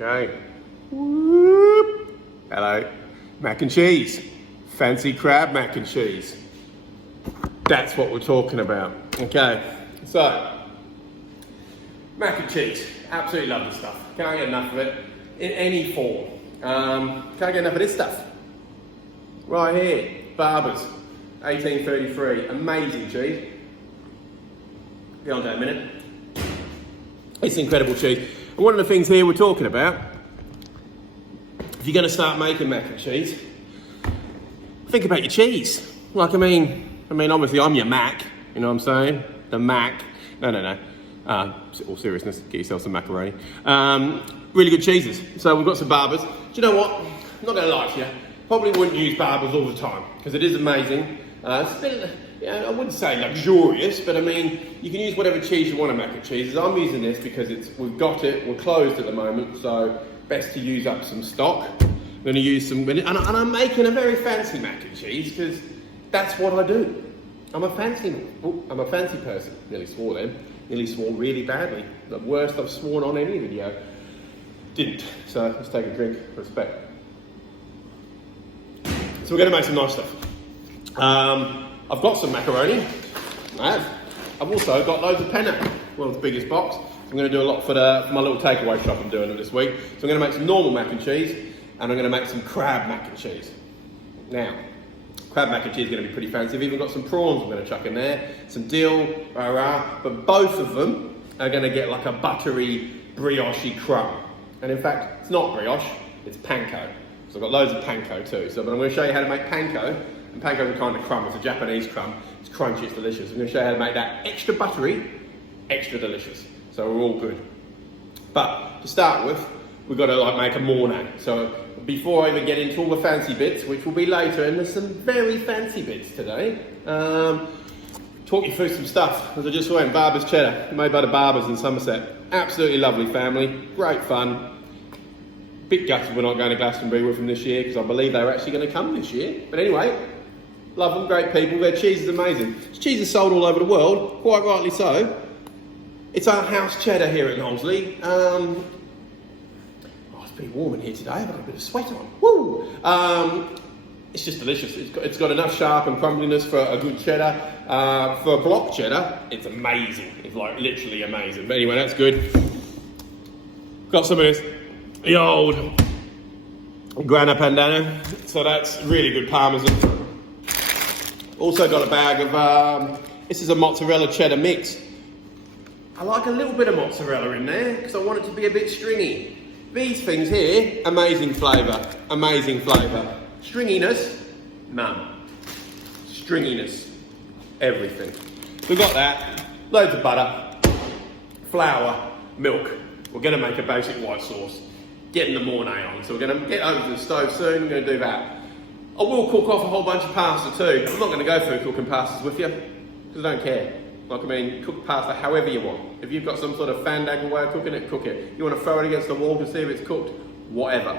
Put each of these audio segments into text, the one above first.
Okay. Whoop. Hello. Mac and cheese. Fancy crab mac and cheese. That's what we're talking about. Okay. So, mac and cheese. Absolutely love this stuff. Can't get enough of it in any form. Can't get enough of this stuff. Right here. Barber's. 1833. Amazing cheese. Get on that a minute. It's incredible cheese. And one of the things here we're talking about, if you're going to start making mac and cheese, think about your cheese. Like, I mean, obviously I'm your Mac, you know what I'm saying? The Mac. No. All seriousness, get yourself some macaroni. Really good cheeses. So we've got some Barber's. Do you know what? I'm not going to lie to you. Probably wouldn't use Barber's all the time because it is amazing. It's a bit, I wouldn't say luxurious, but I mean, you can use whatever cheese you want to mac and cheeses. I'm using this because we've got it, we're closed at the moment, so best to use up some stock. I'm going to use some, and I'm making a very fancy mac and cheese because that's what I do. I'm a fancy person. Nearly swore then. Nearly swore really badly. The worst I've sworn on any video. Didn't. So let's take a drink. Respect. So we're going to make some nice stuff. I've got some macaroni. I've also got loads of penne. World's biggest box. I'm going to do a lot for my little takeaway shop I'm doing this week. So I'm going to make some normal mac and cheese, and I'm going to make some crab mac and cheese. Now, crab mac and cheese is going to be pretty fancy. I've even got some prawns I'm going to chuck in there, some dill, but both of them are going to get like a buttery, brioche crumb. And in fact, it's not brioche, it's panko. So I've got loads of panko too. But I'm going to show you how to make panko. And panko is a kind of crumb, it's a Japanese crumb. It's crunchy, it's delicious. I'm going to show you how to make that extra buttery, extra delicious. So we're all good. But to start with, we've got to make a mornay. So before I even get into all the fancy bits, which will be later, and there's some very fancy bits today, talk you through some stuff. As I just went, Barber's cheddar, made by the Barbers in Somerset. Absolutely lovely family, great fun. Bit gutted we're not going to Glastonbury with them this year because I believe they were actually going to come this year. But anyway, love them, great people. Their cheese is amazing. This cheese is sold all over the world, quite rightly so. It's our house cheddar here at Knowsley. It's pretty warm in here today. I've got a bit of sweat on. Woo! It's just delicious. It's got enough sharp and crumbliness for a good cheddar. For a block cheddar, it's amazing. It's like literally amazing. But anyway, that's good. Got some of this. The old Grana Padano, so that's really good Parmesan. Also got a bag of, this is a mozzarella cheddar mix. I like a little bit of mozzarella in there because I want it to be a bit stringy. These things here, amazing flavour, amazing flavour. Stringiness, none. Stringiness, everything. We've got that, loads of butter, flour, milk. We're going to make a basic white sauce. Getting the mornay on, so we're going to get over to the stove soon. We're going to do that. I will cook off a whole bunch of pasta too. I'm not going to go through cooking pastas with you because I don't care. Cook pasta however you want. If you've got some sort of fandangle way of cooking it, cook it. You want to throw it against the wall to see if it's cooked, whatever.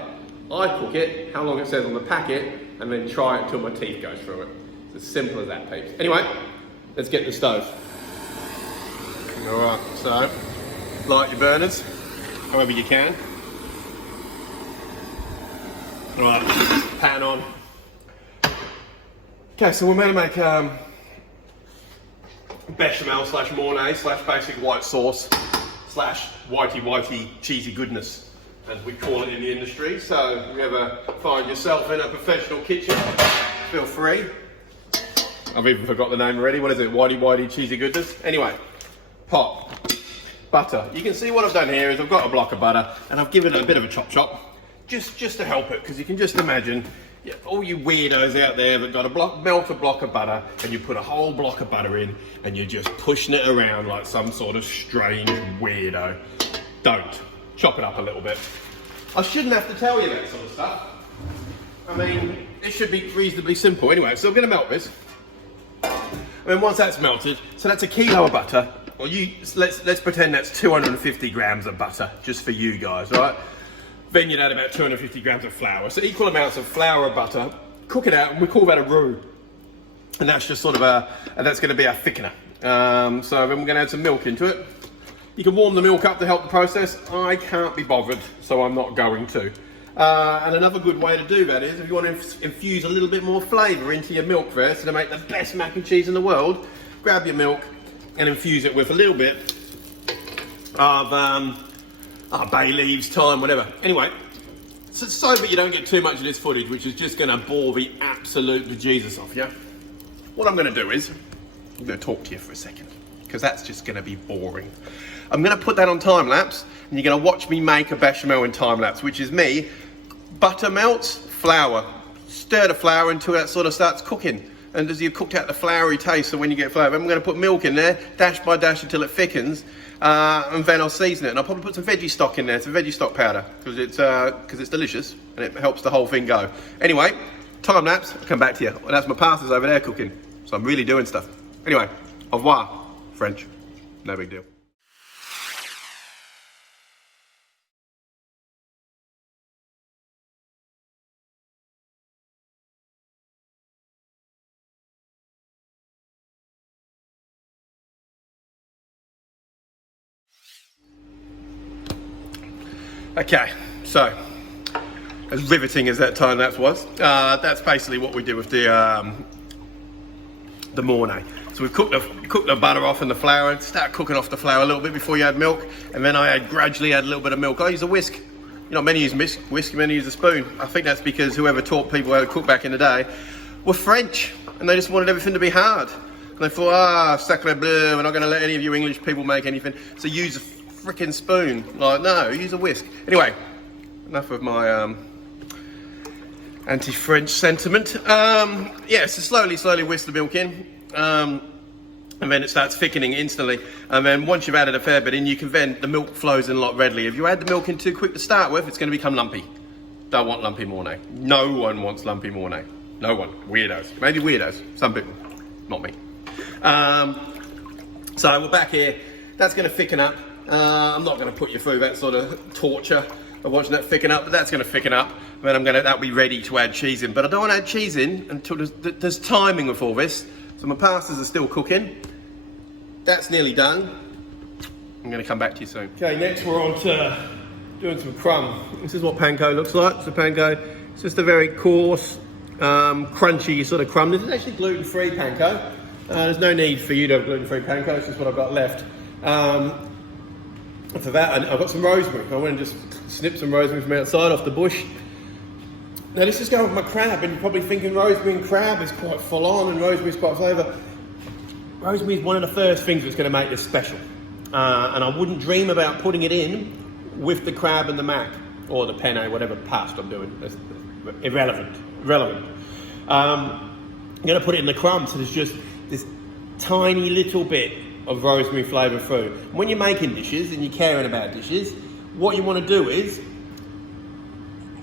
I cook it how long it says on the packet and then try it until my teeth go through it. It's as simple as that, peeps. Anyway, let's get the stove. All right, so light your burners however you can. Right, pan on. Okay, so we're going to make bechamel slash mornay slash basic white sauce slash whitey cheesy goodness, as we call it in the industry. So if you ever find yourself in a professional kitchen, feel free. I've even forgot the name already. What is it? Whitey cheesy goodness. Anyway, pot, butter. You can see what I've done here is I've got a block of butter and I've given it a bit of a chop. Just to help it, because you can just imagine all you weirdos out there that got melt a block of butter and you put a whole block of butter in and you're just pushing it around like some sort of strange weirdo. Don't. Chop it up a little bit. I shouldn't have to tell you that sort of stuff. I mean, it should be reasonably simple. Anyway, so I'm going to melt this. Once that's melted, so that's a kilo of butter. Well, let's pretend that's 250 grams of butter, just for you guys, right? Then you'd add about 250 grams of flour. So equal amounts of flour and butter, cook it out, and we call that a roux. And that's just sort of that's going to be our thickener. So then we're going to add some milk into it. You can warm the milk up to help the process. I can't be bothered, so I'm not going to. And another good way to do that is, if you want to infuse a little bit more flavour into your milk first to make the best mac and cheese in the world, grab your milk and infuse it with a little bit of bay leaves, thyme, whatever. Anyway, so that you don't get too much of this footage, which is just going to bore the absolute bejesus off you. What I'm going to do is, I'm going to talk to you for a second, because that's just going to be boring. I'm going to put that on time lapse, and you're going to watch me make a bechamel in time lapse, which is me. Butter melts, flour. Stir the flour until that sort of starts cooking. And as you've cooked out the floury taste, so when you get flavour, I'm going to put milk in there, dash by dash until it thickens, and then I'll season it. And I'll probably put some veggie stock in there, some veggie stock powder, because it's delicious and it helps the whole thing go. Anyway, time lapse, I'll come back to you. And that's my pastas over there cooking. So I'm really doing stuff. Anyway, au revoir, French. No big deal. Okay, so as riveting as that time lapse was, that's basically what we do with the Mornay. So we've cooked the butter off and the flour. Start cooking off the flour a little bit before you add milk, and then I gradually add a little bit of milk. I use a whisk. You know, many use whisk, many use a spoon. I think that's because whoever taught people how to cook back in the day were French, and they just wanted everything to be hard. And they thought, sacre bleu, we're not going to let any of you English people make anything. So use a freaking spoon. Like, no, use a whisk. Anyway, enough of my anti-French sentiment. Yeah, so slowly whisk the milk in, and then it starts thickening instantly. And then once you've added a fair bit in, the milk flows in a lot readily. If you add the milk in too quick to start with, it's going to become lumpy. Don't want lumpy Mornay. No one wants lumpy Mornay. No one. Weirdos. Maybe weirdos. Some people. Not me. So we're back here. That's going to thicken up. I'm not going to put you through that sort of torture of watching that thicken up, but that's going to thicken up. Then that'll be ready to add cheese in. But I don't want to add cheese in until there's timing with all this. So my pastas are still cooking. That's nearly done. I'm going to come back to you soon. Okay, next we're on to doing some crumb. This is what panko looks like. So panko, it's just a very coarse, crunchy sort of crumb. This is actually gluten-free panko. There's no need for you to have gluten-free panko. It's just what I've got left. For that, I've got some rosemary. I went and just snipped some rosemary from outside off the bush. Now this is going with my crab, and you're probably thinking rosemary and crab is quite full on, and rosemary's quite flavour. Rosemary is one of the first things that's going to make this special. And I wouldn't dream about putting it in with the crab and the mac, or the penne, whatever pasta I'm doing. That's irrelevant. I'm going to put it in the crumb, so there's just this tiny little bit of rosemary flavour through. When you're making dishes and you're caring about dishes, what you want to do is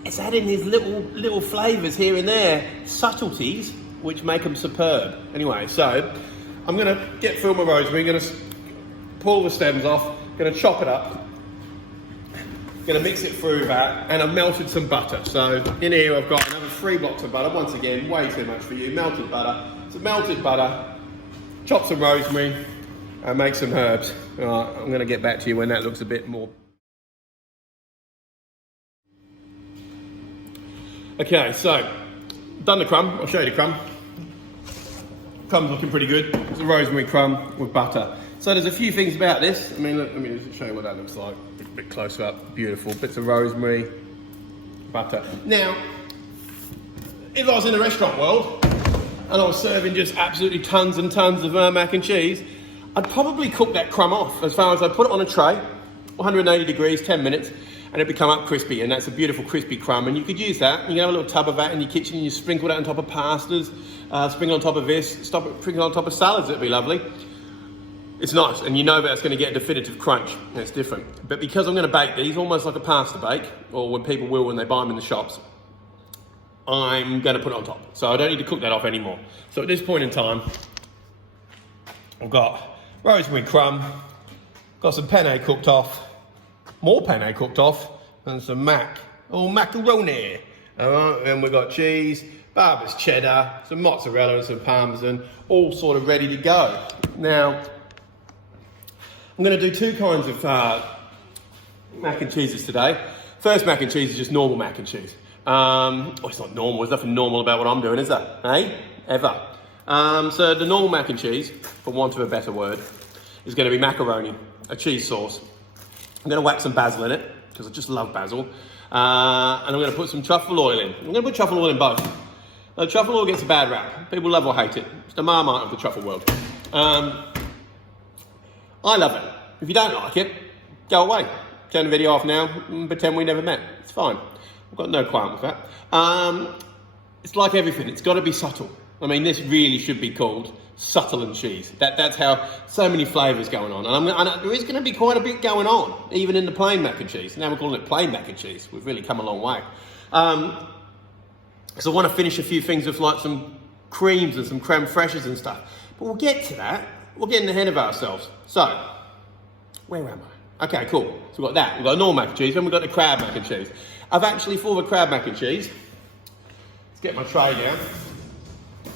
it's adding these little flavours here and there, subtleties, which make them superb. Anyway, so I'm going to get through my rosemary, going to pull the stems off, going to chop it up, going to mix it through that, and I've melted some butter. So in here I've got another 3 blocks of butter. Once again, way too much for you. Melted butter. So melted butter, chop some rosemary, and make some herbs. All right, I'm going to get back to you when that looks a bit more. Okay, so done the crumb. I'll show you the crumb. Crumb's looking pretty good. It's a rosemary crumb with butter. So there's a few things about this. I mean, look, let me just show you what that looks like. A bit closer up. Beautiful. Bits of rosemary, butter. Now, if I was in the restaurant world and I was serving just absolutely tons and tons of mac and cheese, I'd probably cook that crumb off as far as I'd put it on a tray, 180 degrees, 10 minutes, and it'd become up crispy, and that's a beautiful crispy crumb. And you could use that. You can have a little tub of that in your kitchen, and you sprinkle that on top of pastas, sprinkle on top of this, sprinkle on top of salads, it'd be lovely. It's nice, and you know that it's going to get a definitive crunch. It's different. But because I'm going to bake these almost like a pasta bake, or when people will when they buy them in the shops, I'm going to put it on top. So I don't need to cook that off anymore. So at this point in time, I've got rosemary crumb, got some penne cooked off, more penne cooked off, and some macaroni. Then we've got cheese, Barber's cheddar, some mozzarella and some parmesan, all sort of ready to go. Now, I'm going to do two kinds of mac and cheeses today. First mac and cheese is just normal mac and cheese. Oh, it's not normal. There's nothing normal about what I'm doing, is there? Hey? Ever. So the normal mac and cheese, for want of a better word, is going to be macaroni, a cheese sauce. I'm going to whack some basil in it, because I just love basil. And I'm going to put some truffle oil in. I'm going to put truffle oil in both. Now, truffle oil gets a bad rap. People love or hate it. It's the Marmite of the truffle world. I love it. If you don't like it, go away. Turn the video off now and pretend we never met. It's fine. I've got no qualm with that. It's like everything. It's got to be subtle. I mean, this really should be called subtle and cheese. That's how so many flavours going on. And there is going to be quite a bit going on, even in the plain mac and cheese. Now we're calling it plain mac and cheese. We've really come a long way. Because I want to finish a few things with like some creams and some creme fraiches and stuff. But we'll get to that. We're getting ahead of ourselves. So, where am I? Okay, cool. So we've got that. We've got a normal mac and cheese, and we've got the crab mac and cheese. I've actually, for the crab mac and cheese, let's get my tray down.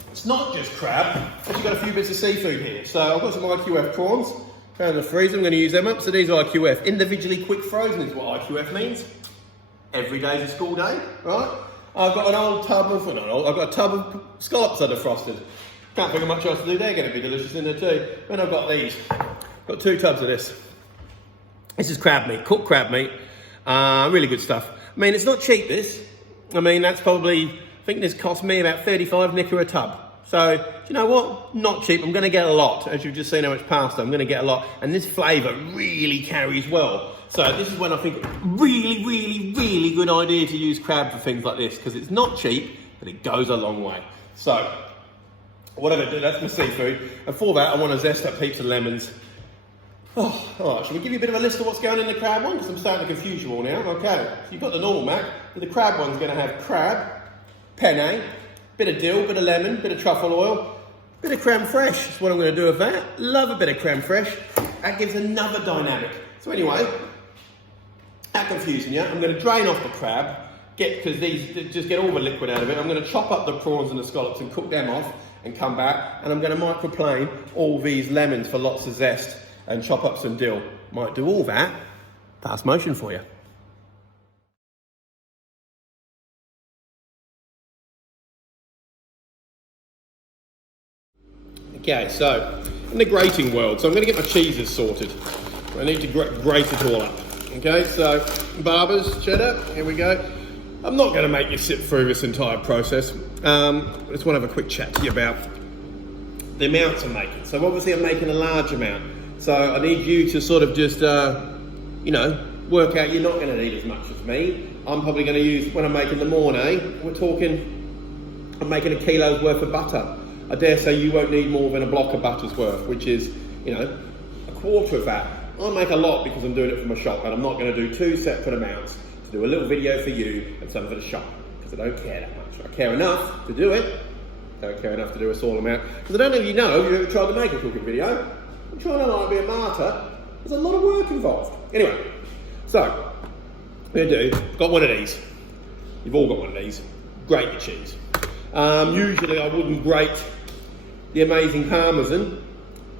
It's not just crab. I've actually got a few bits of seafood here. So I've got some IQF prawns. Found in the freezer. I'm going to use them up. So these are IQF. Individually quick frozen is what IQF means. Every day's a school day, right? I've got an old tub of, well, not old, I've got a tub of scallops that are frosted. Can't think of much else to do. They're going to be delicious in there too. And I've got these. Got 2 tubs of this. This is crab meat, cooked crab meat. Really good stuff. I mean, it's not cheap, this. I mean, that's probably, I think this cost me about 35 nicker a tub. So, do you know what? Not cheap. I'm going to get a lot. As you've just seen how much pasta, I'm going to get a lot. And this flavour really carries well. So this is when I think really, really, really good idea to use crab for things like this, because it's not cheap, but it goes a long way. So, what I'm going to do, that's my seafood. And for that, I want to zest up heaps of lemons. Oh, all right, shall we give you a bit of a list of what's going in the crab one? Because I'm starting to confuse you all now. Okay, so you've got the normal mac. The crab one's going to have crab, penne, bit of dill, bit of lemon, bit of truffle oil, bit of creme fraiche. That's what I'm going to do with that. Love a bit of creme fraiche. That gives another dynamic. So anyway, that confusing you. I'm going to drain off the crab, because these just get all the liquid out of it. I'm going to chop up the prawns and the scallops and cook them off and come back. And I'm going to microplane all these lemons for lots of zest and chop up some dill. Might do all that. Fast motion for you. Okay, so in the grating world, so I'm going to get my cheeses sorted. I need to grate it all up. Okay, so Barber's cheddar, here we go. I'm not going to make you sit through this entire process. I just want to have a quick chat to you about the amounts I'm making. So obviously I'm making a large amount. So I need you to sort of just, you know, work out you're not going to need as much as me. I'm probably going to use, when I'm making the mornay, I'm making a kilo's worth of butter. I dare say you won't need more than a block of butter's worth, which is, you know, a quarter of that. I make a lot because I'm doing it for my shop, and I'm not going to do 2 separate amounts to do a little video for you and some for the shop, because I don't care that much. I care enough to do it. I don't care enough to do a small amount. Because I don't know if you know, if you've ever tried to make a cooking video, I'm trying to not be a martyr. There's a lot of work involved. Anyway, so what I'm going to do, got one of these. You've all got one of these. Grate your cheese. Usually I wouldn't grate the amazing Parmesan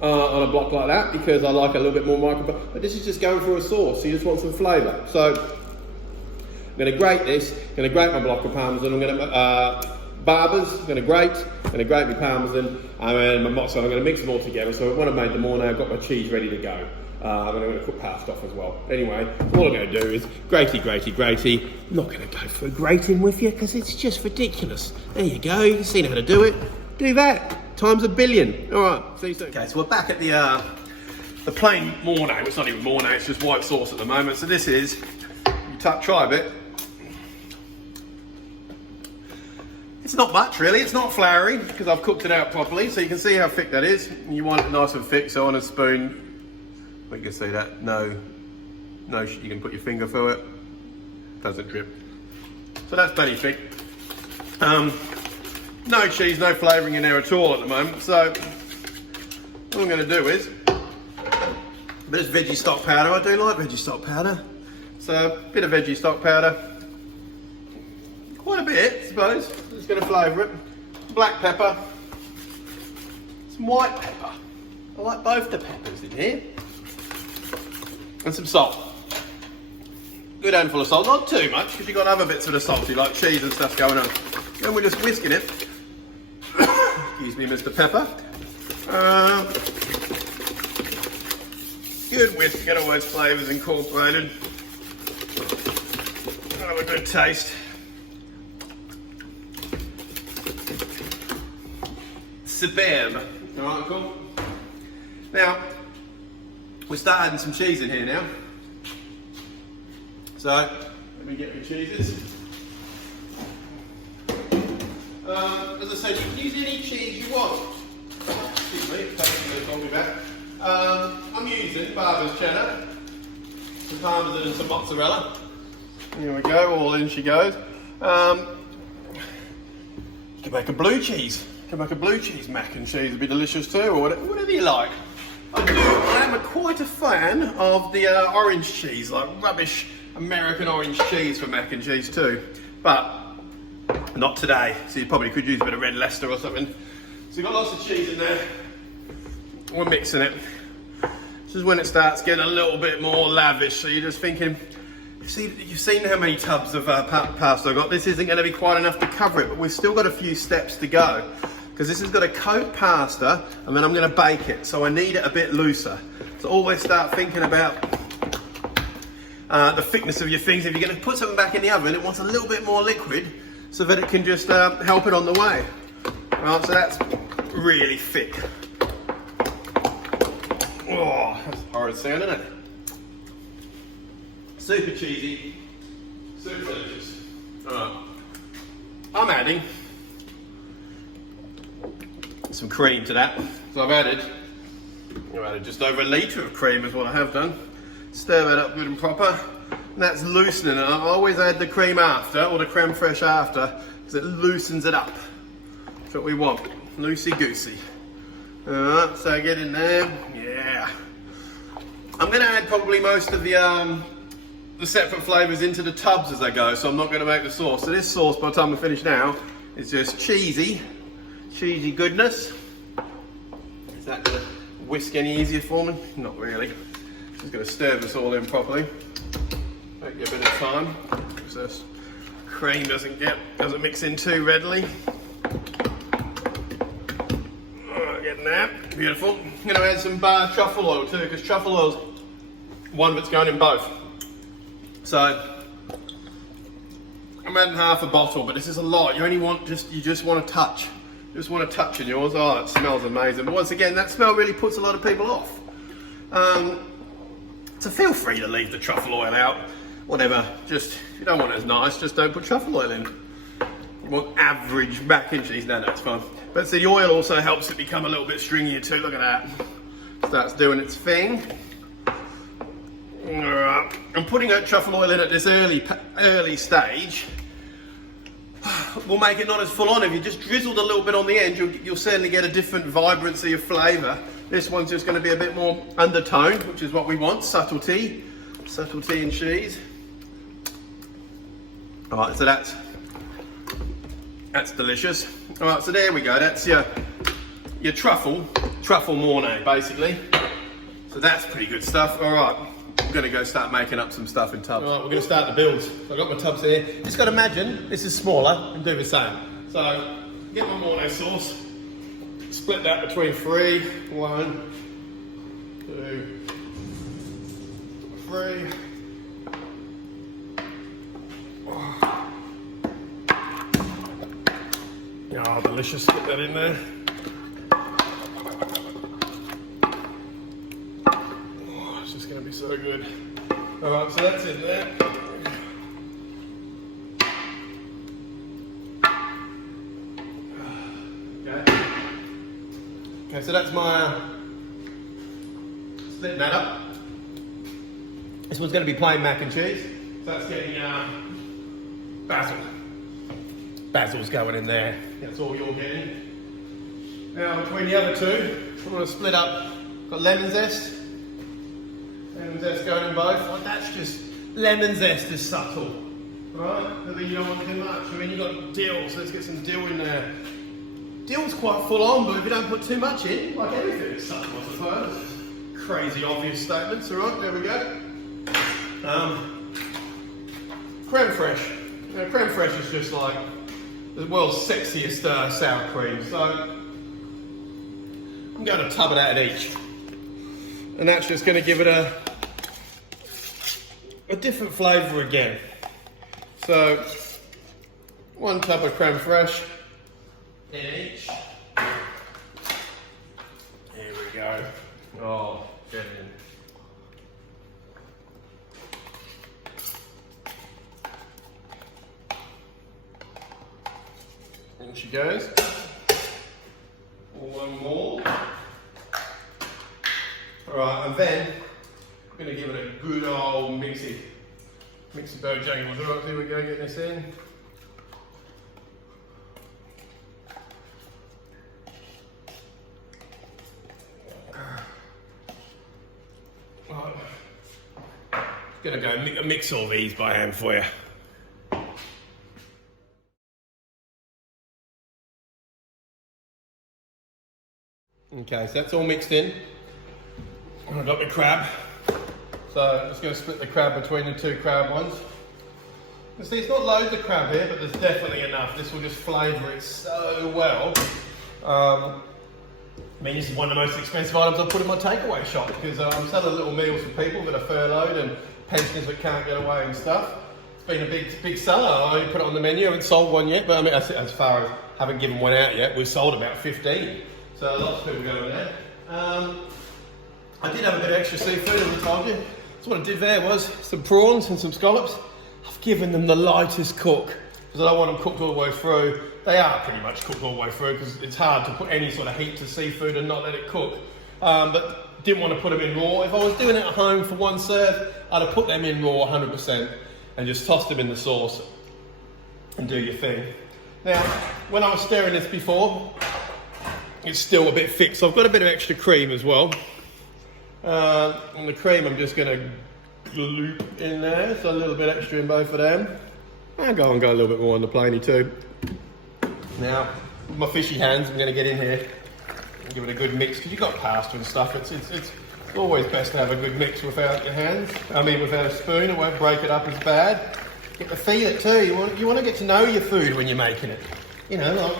on a block like that, because I like a little bit more micro, but this is just going through a sauce, so you just want some flavour. So I'm going to grate this, going to grate my block of Parmesan, I'm going to, Barber's, I'm going to grate my Parmesan, and my mozzarella. I'm going to mix them all together, so when I made the mornay, I've got my cheese ready to go. And I'm going to cook pasta off as well. Anyway, all I'm going to do is gratey. I'm not going to go through grating with you, because it's just ridiculous. There you go, you've seen how to do it. Do that. Times a billion. All right, see you soon. Okay, so we're back at the plain mornay. It's not even mornay, it's just white sauce at the moment. So this is, try a bit. It's not much really, it's not floury, because I've cooked it out properly, so you can see how thick that is. You want it nice and thick, so on a spoon, you can see that, no, you can put your finger through it, doesn't drip. So that's plenty thick. No cheese, no flavouring in there at all at the moment, so what I'm going to do is a bit of veggie stock powder. I do like veggie stock powder, so a bit of veggie stock powder, quite a bit I suppose, just going to flavour it. Black pepper, some white pepper, I like both the peppers in here, and some salt. Good handful of salt, not too much, because you've got other bits of the salty, like cheese and stuff going on. Then we're just whisking it. Excuse me, Mr. Pepper. Good whisk to get all those flavours incorporated. Have a good taste. Superb. Alright, cool. Now, we start adding some cheese in here now. So, let me get my cheeses. As I said, you can use any cheese you want. Excuse me, taking the coffee back. I'm using Barber's cheddar, some parmesan and some mozzarella. Here we go, all in she goes. You can make a blue cheese. You can make a blue cheese mac and cheese, it'd be delicious too, or whatever you like. I am quite a fan of the orange cheese, like rubbish American orange cheese for mac and cheese too. But not today, so you probably could use a bit of red Leicester or something. So you've got lots of cheese in there. We're mixing it. This is when it starts getting a little bit more lavish, so you're just thinking, you've seen how many tubs of pasta I've got. This isn't going to be quite enough to cover it, but we've still got a few steps to go, because this has got to coat pasta and then I'm going to bake it, so I need it a bit looser. So always start thinking about the thickness of your things. If you're going to put something back in the oven, it wants a little bit more liquid so that it can just help it on the way. Right, so that's really thick. Oh, that's horrid sound, isn't it? Super cheesy, super delicious. Alright, I'm adding some cream to that. So I've added just over a litre of cream is what I have done. Stir that up good and proper. And that's loosening it. I always add the cream after, or the creme fraiche after, because it loosens it up. That's what we want, loosey-goosey. Alright, so get in there, yeah. I'm going to add probably most of the separate flavours into the tubs as I go, so I'm not going to make the sauce. So this sauce, by the time we finish now, is just cheesy goodness. Is that going to whisk any easier for me? Not really. Just going to stir this all in properly. Take you a bit of time, because this cream doesn't mix in too readily. Getting that, beautiful. I'm going to add some bar truffle oil too, because truffle oil's one that's going in both. So I'm adding half a bottle, but this is a lot. You just want to touch. You just want to touch in yours. Oh, it smells amazing. But once again, that smell really puts a lot of people off. So feel free to leave the truffle oil out. Whatever. Just, if you don't want it as nice, just don't put truffle oil in. You want average mac and cheese. No, that's fine. But the oil also helps it become a little bit stringier too. Look at that. Starts doing its thing. Alright, I'm putting truffle oil in at this early stage. Will make it not as full on. If you just drizzled a little bit on the end, you'll certainly get a different vibrancy of flavour. This one's just going to be a bit more undertone, which is what we want. Subtlety in cheese. Alright, so that's delicious. Alright, so there we go. That's your truffle mornay, basically. So that's pretty good stuff. Alright. I'm going to go start making up some stuff in tubs. Alright, we're going to start the builds. I've got my tubs here. Just got to imagine this is smaller and do the same. So, get my mornay sauce, split that between 3. 1, 2, 3. Oh, delicious. Get that in there. It's going to be so good. Alright, so that's in there. Okay, so that's my splitting that up. This one's going to be plain mac and cheese. So that's getting basil. Basil's going in there. That's all you're getting. Now between the other two, I'm going to split up. Got lemon zest. Lemon zest going in both. Like that's just, lemon zest is subtle, right? But then you don't want too much. I mean, you've got dill, so let's get some dill in there. Dill's quite full on, but if you don't put too much in, like everything, it's subtle, I suppose. Crazy obvious statements, alright, there we go. Creme fraiche. Now, creme fraiche is just like the world's sexiest sour cream. So I'm going to tub it out at each. And that's just going to give it a different flavour again. So 1 tub of creme fraiche in each. Here we go. Oh, get in. In she goes. One more. Alright, and then I'm going to give it a good old mixy bojangles. Alright, here we go, get this in. Right. Going to go mix all these by hand for you. Okay, so that's all mixed in. And I've got the crab. So I'm just going to split the crab between the 2 crab ones. You see, it's not loads of crab here, but there's definitely enough. This will just flavour it so well. I mean, this is one of the most expensive items I put in my takeaway shop because I'm selling little meals for people that are furloughed and pensioners that can't get away and stuff. It's been a big seller. I only put it on the menu. I haven't sold one yet, but I mean, as far as haven't given one out yet, we've sold about 15. So lots of people going there. I did have a bit of extra seafood, as I told you. So what I did there was some prawns and some scallops. I've given them the lightest cook because I don't want them cooked all the way through. They are pretty much cooked all the way through because it's hard to put any sort of heat to seafood and not let it cook. But didn't want to put them in raw. If I was doing it at home for one serve, I'd have put them in raw 100% and just tossed them in the sauce and do your thing. Now, when I was stirring this before, it's still a bit thick, so I've got a bit of extra cream as well. And the cream I'm just going to gloop in there, so a little bit extra in both of them. I'll go and go a little bit more on the planey too. Now, with my fishy hands, I'm going to get in here and give it a good mix, because you've got pasta and stuff. It's always best to have a good mix without your hands. I mean, without a spoon, it won't break it up as bad. Get to feel it too. You want to get to know your food when you're making it. You know, like,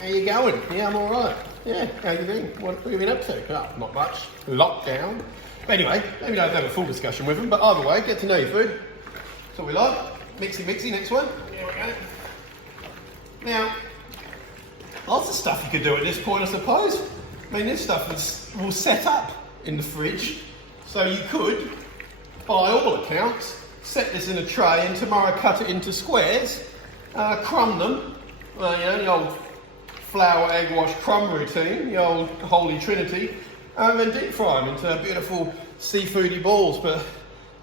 how you going? Yeah, I'm all right. Yeah, how you doing? What have you been up to? Oh, not much. Lockdown. But anyway, maybe don't have a full discussion with them, but either way, get to know your food. That's what we like. Mixy, next one. Here we go. Now, lots of stuff you could do at this point, I suppose. I mean, this stuff will set up in the fridge, so you could, by all accounts, set this in a tray and tomorrow cut it into squares, crumb them, you know, the old flour, egg wash, crumb routine, the old holy trinity, and then deep fry them into beautiful seafoody balls. But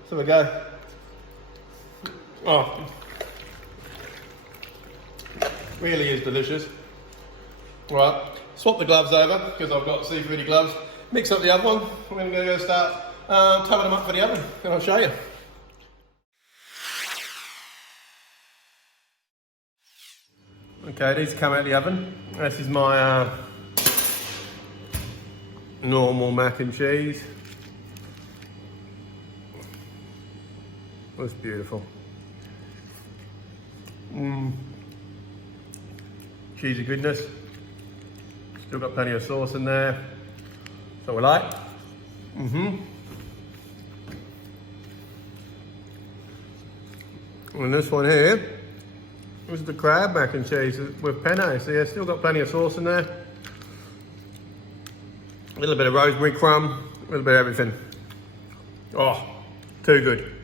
so we go. Oh, really is delicious. Right, swap the gloves over because I've got seafoody gloves. Mix up the other one. We're going to go start tubbing them up for the oven, and I'll show you. Okay, these come out of the oven. This is my normal mac and cheese. That's beautiful. Cheesy goodness. Still got plenty of sauce in there. So we like. And this one here. This is the crab mac and cheese with penne. So yeah, still got plenty of sauce in there. A little bit of rosemary crumb, a little bit of everything. Oh, too good.